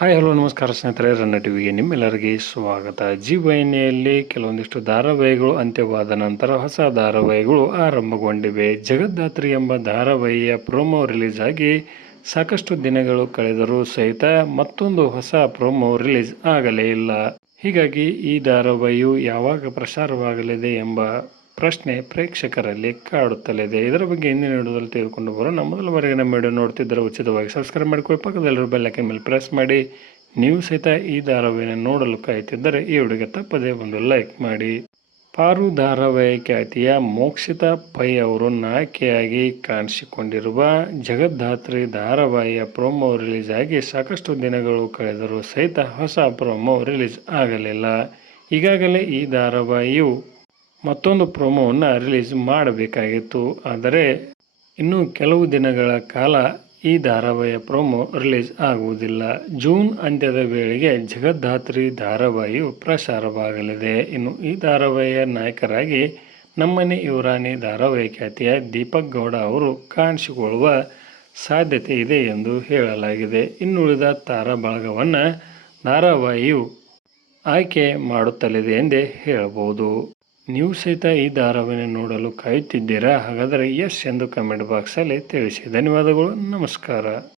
Hi hello ನಮಸ್ಕಾರ ಸ್ನೇಹಿತರೆ, ರನ್ನ ಟಿವಿಗೆ ನಿಮ್ಮೆಲ್ಲರಿಗೆ ಸ್ವಾಗತ. ಜಿ ವಾಹಿನಿಯಲ್ಲಿ ಕೆಲವೊಂದಿಷ್ಟು ಧಾರಾವಾಹಿಗಳು ಅಂತ್ಯವಾದ ನಂತರ ಹೊಸ ಧಾರಾವಾಹಿಗಳು ಆರಂಭಗೊಂಡಿವೆ. ಜಗದ್ದಾತ್ರಿ ಎಂಬ ಧಾರಾವಾಹಿಯ ಪ್ರೋಮೋ ರಿಲೀಸ್ ಆಗಿ ಸಾಕಷ್ಟು ದಿನಗಳು ಕಳೆದರೂ ಸಹಿತ ಮತ್ತೊಂದು ಹೊಸ ಪ್ರೋಮೋ ರಿಲೀಸ್ ಆಗಲೇ ಇಲ್ಲ. ಹೀಗಾಗಿ ಈ ಧಾರಾವಾಹಿಯು ಯಾವಾಗ ಪ್ರಸಾರವಾಗಲಿದೆ ಎಂಬ ಪ್ರಶ್ನೆ ಪ್ರೇಕ್ಷಕರಲ್ಲಿ ಕಾಡುತ್ತಲಿದೆ. ಇದರ ಬಗ್ಗೆ ಇಂದಿನ ವಿಡಿಯೋದಲ್ಲಿ ತೆಗೆದುಕೊಂಡು ಬರೋಣ. ಮೊದಲವರೆಗೆ ನಮ್ಮ ವಿಡಿಯೋ ನೋಡ್ತಿದ್ದರೆ ಉಚಿತವಾಗಿ ಸಬ್ಸ್ಕ್ರೈಬ್ ಮಾಡಿಕೊಳ್ಳಿ, ಪಕ್ಕದಲ್ಲಿರೋ ಬೆಲ್ ಐಕಾನ್ ಮೇಲೆ ಪ್ರೆಸ್ ಮಾಡಿ. ನೀವು ಸಹಿತ ಈ ಧಾರಾವಾಹಿಯನ್ನು ನೋಡಲು ಕಾಯುತ್ತಿದ್ದರೆ ಈ ವಿಡಿಯೋಗೆ ತಪ್ಪದೇ ಒಂದು ಲೈಕ್ ಮಾಡಿ. ಪಾರು ಧಾರಾವಾಹಿ ಖ್ಯಾತಿಯ ಮೋಕ್ಷಿತಾ ಪೈ ಅವರು ನಾಯಕಿಯಾಗಿ ಕಾಣಿಸಿಕೊಂಡಿರುವ ಜಗದ್ದಾತ್ರಿ ಧಾರಾವಾಹಿಯ ಪ್ರೋಮೋ ರಿಲೀಸ್ ಆಗಿ ಸಾಕಷ್ಟು ದಿನಗಳು ಕಳೆದರೂ ಸಹಿತ ಹೊಸ ಪ್ರೋಮೋ ರಿಲೀಸ್ ಆಗಲಿಲ್ಲ. ಈಗಾಗಲೇ ಈ ಧಾರಾವಾಹಿಯು ಮತ್ತೊಂದು ಪ್ರೋಮೋವನ್ನು ರಿಲೀಸ್ ಮಾಡಬೇಕಾಗಿತ್ತು. ಆದರೆ ಇನ್ನೂ ಕೆಲವು ದಿನಗಳ ಕಾಲ ಈ ಧಾರಾವಾಹಿಯ ಪ್ರೋಮೋ ರಿಲೀಸ್ ಆಗುವುದಿಲ್ಲ. ಜೂನ್ ಅಂತ್ಯದ ವೇಳೆಗೆ ಜಗದ್ದಾತ್ರಿ ಧಾರಾವಾಹಿಯು ಪ್ರಸಾರವಾಗಲಿದೆ. ಇನ್ನು ಈ ಧಾರಾವಾಹಿಯ ನಾಯಕರಾಗಿ ನಮ್ಮನೆ ಯುವರಾಣಿ ಧಾರಾವಾಹಿ ಖ್ಯಾತಿಯ ದೀಪಕ್ ಗೌಡ ಅವರು ಕಾಣಿಸಿಕೊಳ್ಳುವ ಸಾಧ್ಯತೆ ಇದೆ ಎಂದು ಹೇಳಲಾಗಿದೆ. ಇನ್ನುಳಿದ ತಾರಾ ಬಳಗವನ್ನು ಧಾರಾವಾಹಿಯು ಆಯ್ಕೆ ಮಾಡುತ್ತಲಿದೆ ಎಂದೇ ಹೇಳಬಹುದು. ನೀವು ಸಹಿತ ಈ ಧಾರಾವಾಹಿಯನ್ನು ನೋಡಲು ಕಾಯುತ್ತಿದ್ದೀರಾ? ಹಾಗಾದರೆ ಎಸ್ ಎಂದು ಕಮೆಂಟ್ ಬಾಕ್ಸಲ್ಲಿ ತಿಳಿಸಿ. ಧನ್ಯವಾದಗಳು, ನಮಸ್ಕಾರ.